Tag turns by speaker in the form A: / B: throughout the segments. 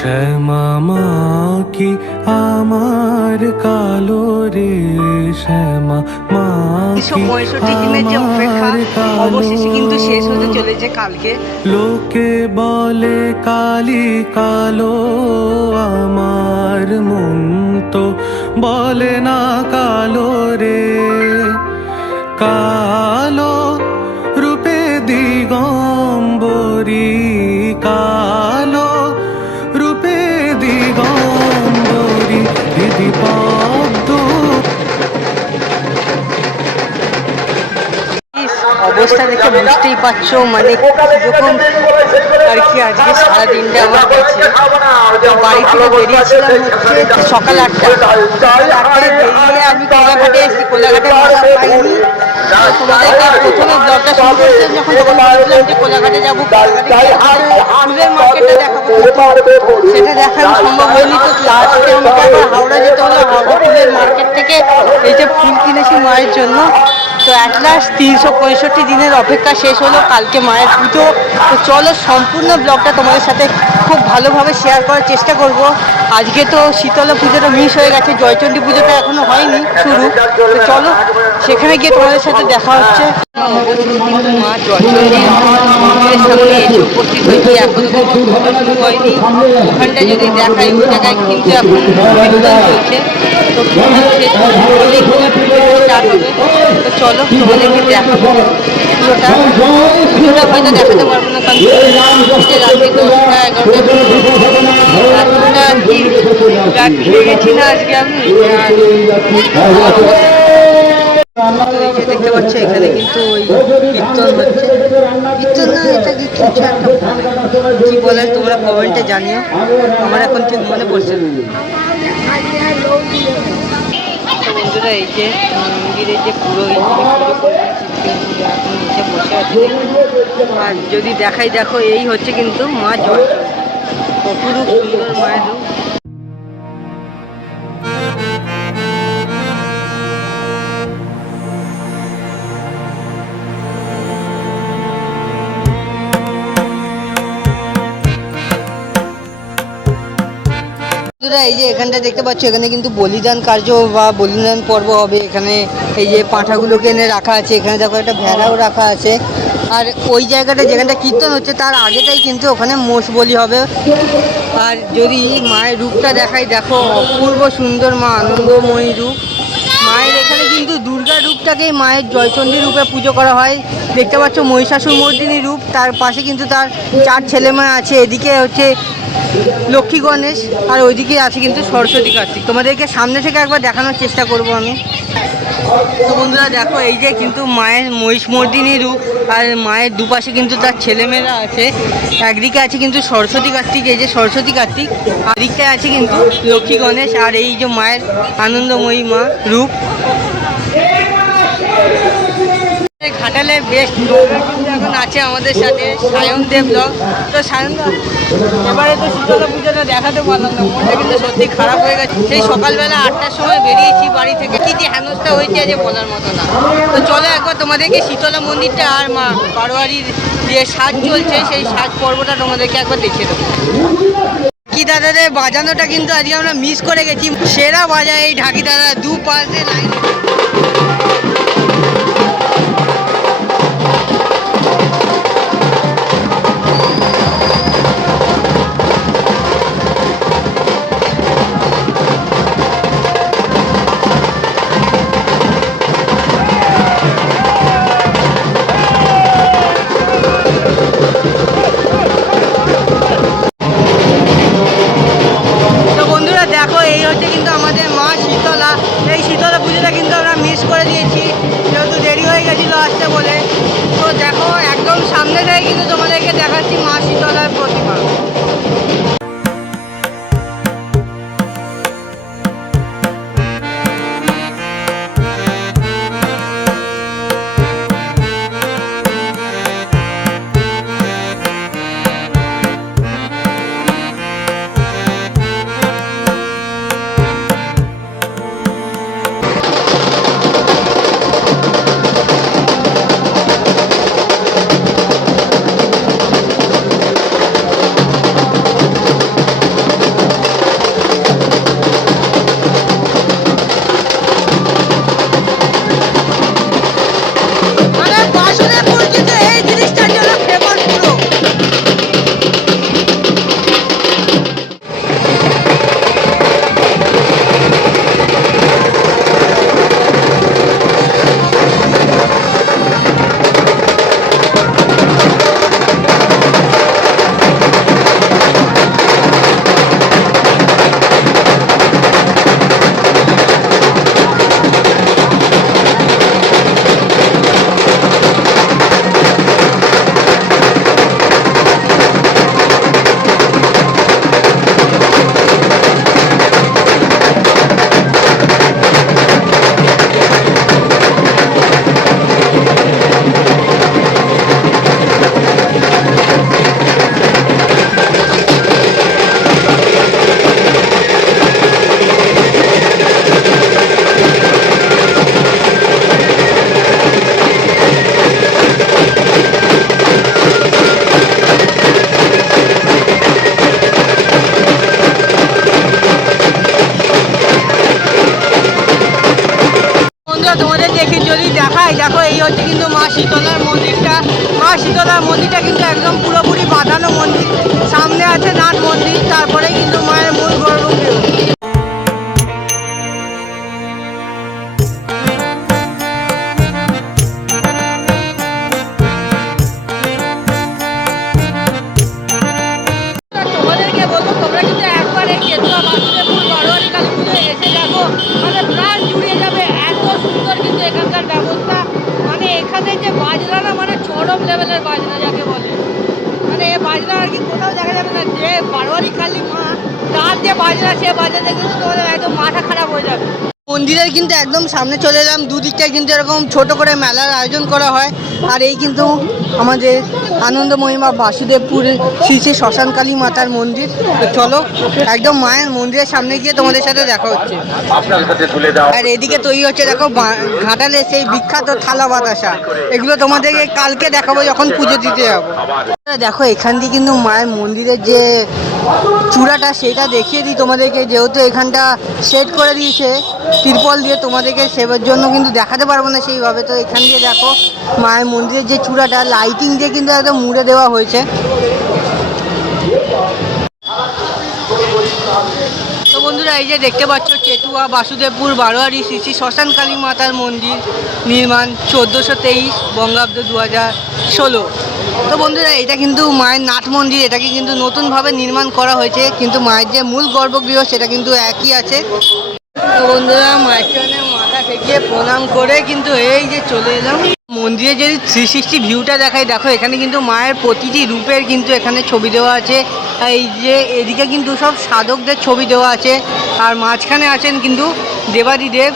A: শ্যামা কি আমার কালো রে? শ্যামা মা
B: পঁয়ষট্টি দিনের যে অপেক্ষা অবশেষে কিন্তু শেষ হতে চলেছে কালকে।
A: লোকে বলে কালি কালো আমার মন তো বলে না কালো রে। কালো
B: অবস্থা দেখে বুঝতেই পারছ মানে কীরকম আর কি আজকে সারা দিনটা আমার তো বাড়ি থেকে বেরিয়েছিলাম হচ্ছে সকাল আটটা। আটটায় বেরিয়ে আমি কোলাঘাটে এসেছি। কোলাঘাটে পাইনি। যাব হাওড়া যেতে হলো, হাওড়া ফুলের মার্কেট থেকে এই যে ফুল কিনেছি মায়ের জন্য। তো অ্যাট লাস্ট তিনশো পঁয়ষট্টি দিনের অপেক্ষা শেষ হলো, কালকে মায়ের পুজো। তো চলো সম্পূর্ণ ব্লগটা তোমাদের সাথে খুব ভালোভাবে শেয়ার করার চেষ্টা করব। আজকে তো শীতলা পুজোটা মিস হয়ে গেছে, জয়চণ্ডী পুজোটা এখনও হয়নি শুরু। তো চলো সেখানে গিয়ে তোমাদের সাথে দেখা হচ্ছে। মা এখনও যদি দেখাই কিন্তু এখন চলছে। তো স্টার্ট হবে। তো চলো তোমাদেরকে দেখাবো। হয়তো দেখাতে পারব না কারণ রাত্রি দশটা এগারোটা কি রাত খেয়ে গেছি না আজকে আমি। আর তো এই যে দেখতে পাচ্ছ এখানে কিন্তু ওই কীর্তন হচ্ছে। কীর্তন না এটা কি কিছু একটা। কি বলে তোমরা কমেন্টে জানিও। আমার এখন ঠিক মনে পড়ছে বন্ধুরা, এই যে, মন্দিরে যে এখন নিচে বসে আছে। আর যদি দেখাই, দেখো, এই হচ্ছে কিন্তু মা জল অপরূপ সুন্দর মায়ের রূপ বন্ধুরা, এই যে এখানটা দেখতে পাচ্ছ, এখানে কিন্তু বলিদান কার্য বা বলিদান পর্ব হবে। এখানে এই যে পাঁঠাগুলোকে এনে রাখা আছে। এখানে দেখো একটা ভেড়াও রাখা আছে। আর ওই জায়গাটা যেখানটা কীর্তন হচ্ছে, তার আগেটাই কিন্তু ওখানে মোষ বলি হবে। আর যদি মায়ের রূপটা দেখাই, দেখো, অপূর্ব সুন্দর মা, আনন্দময়ী রূপ। মায়ের এখানে কিন্তু দুর্গা রূপটাকেই মায়ের জয়চণ্ডী রূপে পুজো করা হয়। দেখতে পাচ্ছ মহিষাসুর মর্দিনী রূপ। তার পাশে কিন্তু তার চার ছেলে মেয়ে আছে। এদিকে হচ্ছে লক্ষ্মী গণেশ, আর ওইদিকে আছে কিন্তু সরস্বতী কার্তিক। তোমাদেরকে সামনে থেকে একবার দেখানোর চেষ্টা করব আমি। তো বন্ধুরা, দেখো, এই যে কিন্তু মায়ের মহিষমর্দিনী রূপ, আর মায়ের দুপাশে কিন্তু তার ছেলেমেয়েরা আছে। একদিকে আছে কিন্তু সরস্বতী কার্তিক, এই যে সরস্বতী কার্তিক, আর দিকটায় আছে কিন্তু লক্ষ্মী গণেশ, আর এই যে মায়ের আনন্দময়ী মা রূপ। ঘাটালে বেস্ট এখন আছে আমাদের সাথে, সায়ন দেব তো সায়ন এবারে তো শীতলা পুজোটা দেখাতে পারলাম না, মনটা কিন্তু সত্যি খারাপ হয়ে গেছে। সেই সকালবেলা আটটার সময় বেরিয়েছি বাড়ি থেকে। কি যে হেনস্থা হয়েছে যে বলার মতো না। তো চলো একবার তোমাদেরকে শীতলা মন্দিরটা আর মা বারোয়ারির যে সাজ চলছে, সেই সাজ পর্বটা তোমাদেরকে একবার দেখিয়ে দেবো। কি দাদাদের বাজানোটা কিন্তু আজকে আমরা মিস করে গেছি। সেরা বাজায় এই ঢাকি দাদা দু পাশে লাইন হচ্ছে কিন্তু আমাদের মা শীতলা। এই শীতলা পুজোটা কিন্তু আমরা মিস করে দিয়েছি। যেহেতু দেরি হয়ে গেছিল আসতে
C: বলে। তো দেখো, একদম সামনে কিন্তু তোমাদেরকে দেখাচ্ছি মা শীতলার প্রতিমা। দেখায়। দেখো, এই হচ্ছে কিন্তু মা শীতলার মন্দিরটা। মা শীতলার মন্দিরটা কিন্তু একদম পুরোপুরি বাঁধানো মন্দির। সামনে আছে নাট মন্দির, তারপরে মা যে বাজনা সে কিন্তু তোমাদের একদম মাথা খারাপ হয়ে যাবে।
B: মন্দিরের কিন্তু একদম সামনে চলে এলাম দুদিকটায় কিন্তু এরকম ছোট করে মেলার আয়োজন করা হয়। আর এই কিন্তু আমাদের আনন্দ মহিমা বাসুদেবপুর শ্রী শ্রী শ্মশানকালী মাতার মন্দির। চলো একদম মায়ের মন্দিরের সামনে গিয়ে তোমাদের সাথে দেখা হচ্ছে। আর এদিকে তৈরি হচ্ছে দেখো ঘাটালে সেই বিখ্যাত থালা বাতাসা। এগুলো তোমাদেরকে কালকে দেখাবো যখন পুজো দিতে যাব। দেখো এখান দিয়ে কিন্তু মায়ের মন্দিরের যে চূড়াটা সেটা দেখিয়ে দিই তোমাদেরকে, যেহেতু এখানটা সেট করে দিয়েছে, তিরপল দিয়ে তোমাদেরকে সেবার জন্য কিন্তু দেখাতে পারব না সেইভাবে। তো এখান দিয়ে দেখো, মায়ের মন্দিরের যে চূড়াটা লাইটিং দিয়ে কিন্তু একদম মুড়ে দেওয়া হয়েছে। তো বন্ধুরা, এই যে দেখতে পাচ্ছ চেতুয়া বাসুদেবপুর, বারোয়ারি, শ্রী শ্রী শ্মশান কালী মাতার মন্দির নির্মাণ চোদ্দোশো তেইশ, বঙ্গাব্দ দু হাজার ষোলো। তো বন্ধুরা, এটা কিন্তু মায়ের নাট মন্দির, এটাকে কিন্তু নতুনভাবে নির্মাণ করা হয়েছে, কিন্তু মায়ের যে মূল গর্ভগৃহ, সেটা কিন্তু একই আছে। তো বন্ধুরা, মায়ের থেকে প্রণাম করে কিন্তু এই যে চলে এলাম। মন্দিরে যদি থ্রি সিক্সটি ভিউটা দেখায় দেখো এখানে কিন্তু মায়ের প্রতিটি রূপের কিন্তু এখানে ছবি দেওয়া আছে। এই যে এদিকে কিন্তু সব সাধকদের ছবি দেওয়া আছে। আর মাঝখানে আছেন কিন্তু দেবাদিদেব।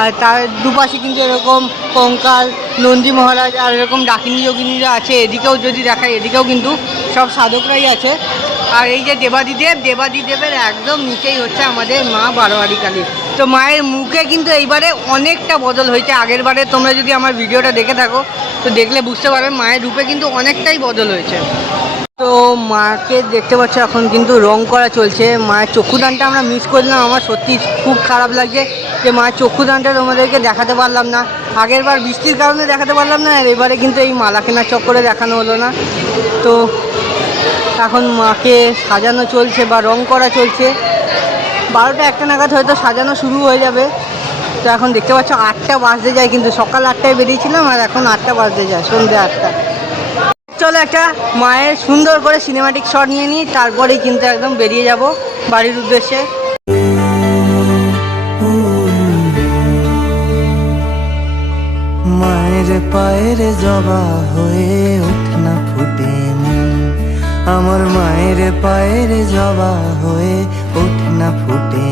B: আর তার দুপাশে কিন্তু এরকম কঙ্কাল, নন্দী মহারাজ আর এরকম ডাকিনী যোগিনীরা আছে। এদিকেও যদি দেখায় এদিকেও কিন্তু সব সাধকরাই আছে। আর এই যে দেবাদিদেব, দেবাদিদেবের একদম নিচেই হচ্ছে আমাদের মা বারোয়ারি কালী তো মায়ের মুখে কিন্তু এইবারে অনেকটা বদল হয়েছে। আগের বারে তোমরা যদি আমার ভিডিওটা দেখে থাকো, তো দেখলে বুঝতে পারবে মায়ের রূপে কিন্তু অনেকটাই বদল হয়েছে। তো মাকে দেখতে পাচ্ছ, এখন কিন্তু রং করা চলছে। মায়ের চক্ষুদানটা আমরা মিস করলাম। আমার সত্যি খুব খারাপ লাগছে যে মায়ের চক্ষুদানটা তোমাদেরকে দেখাতে পারলাম না। আগের বার বৃষ্টির কারণে দেখাতে পারলাম না, আর এবারে কিন্তু এই মালা কেনার চক্করে দেখানো হলো না। তো এখন মাকে সাজানো চলছে বা রং করা চলছে। বারোটা একটা নাগাদ হয়তো সাজানো শুরু হয়ে যাবে। তো এখন দেখতে পাচ্ছ আটটা বাজতে যায়, কিন্তু সকাল আটটায় বেরিয়েছিলাম আর এখন আটটা বাজতে যায় সন্ধ্যে আটটা। চলো একটা মায়ের সুন্দর করে সিনেমাটিক শট নিয়ে নিই, তারপরেই কিন্তু একদম বেরিয়ে যাব বাড়ির উদ্দেশ্যে।
A: মায়ের পায়ের জবা হয়ে ওঠ না ফুটে আমার মায়ের পায়ের জবা হয়ে ওঠ না ফুটে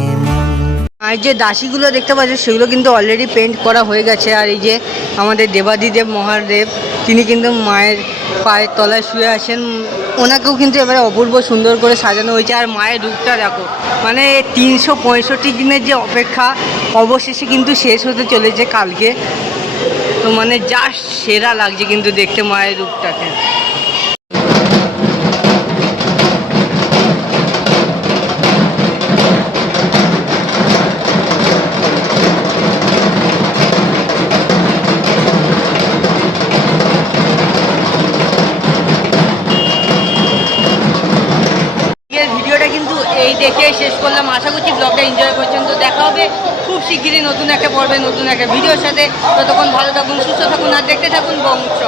B: আর যে দাসীগুলো দেখতে পাচ্ছ, সেগুলো কিন্তু অলরেডি পেন্ট করা হয়ে গেছে। আর এই যে আমাদের দেবাদিদেব মহাদেব, তিনি কিন্তু মায়ের পায়ের তলায় শুয়ে আছেন। ওনাকেও কিন্তু এবারে অপূর্ব সুন্দর করে সাজানো হয়েছে। আর মায়ের রূপটা দেখো মানে তিনশো পঁয়ষট্টি দিনের যে অপেক্ষা, অবশেষে কিন্তু শেষ হতে চলেছে কালকে। তো মানে জাস্ট সেরা লাগছে কিন্তু দেখতে মায়ের রূপটাকে। কিন্তু এই দেখে শেষ করলাম। আশা করছি ব্লগটা এনজয় করছেন। তো দেখা হবে খুব শিগগিরই নতুন একটা পর্বে, নতুন একটা ভিডিওর সাথে। ততক্ষণ ভালো থাকুন, সুস্থ থাকুন, আর দেখতে থাকুন বংশ।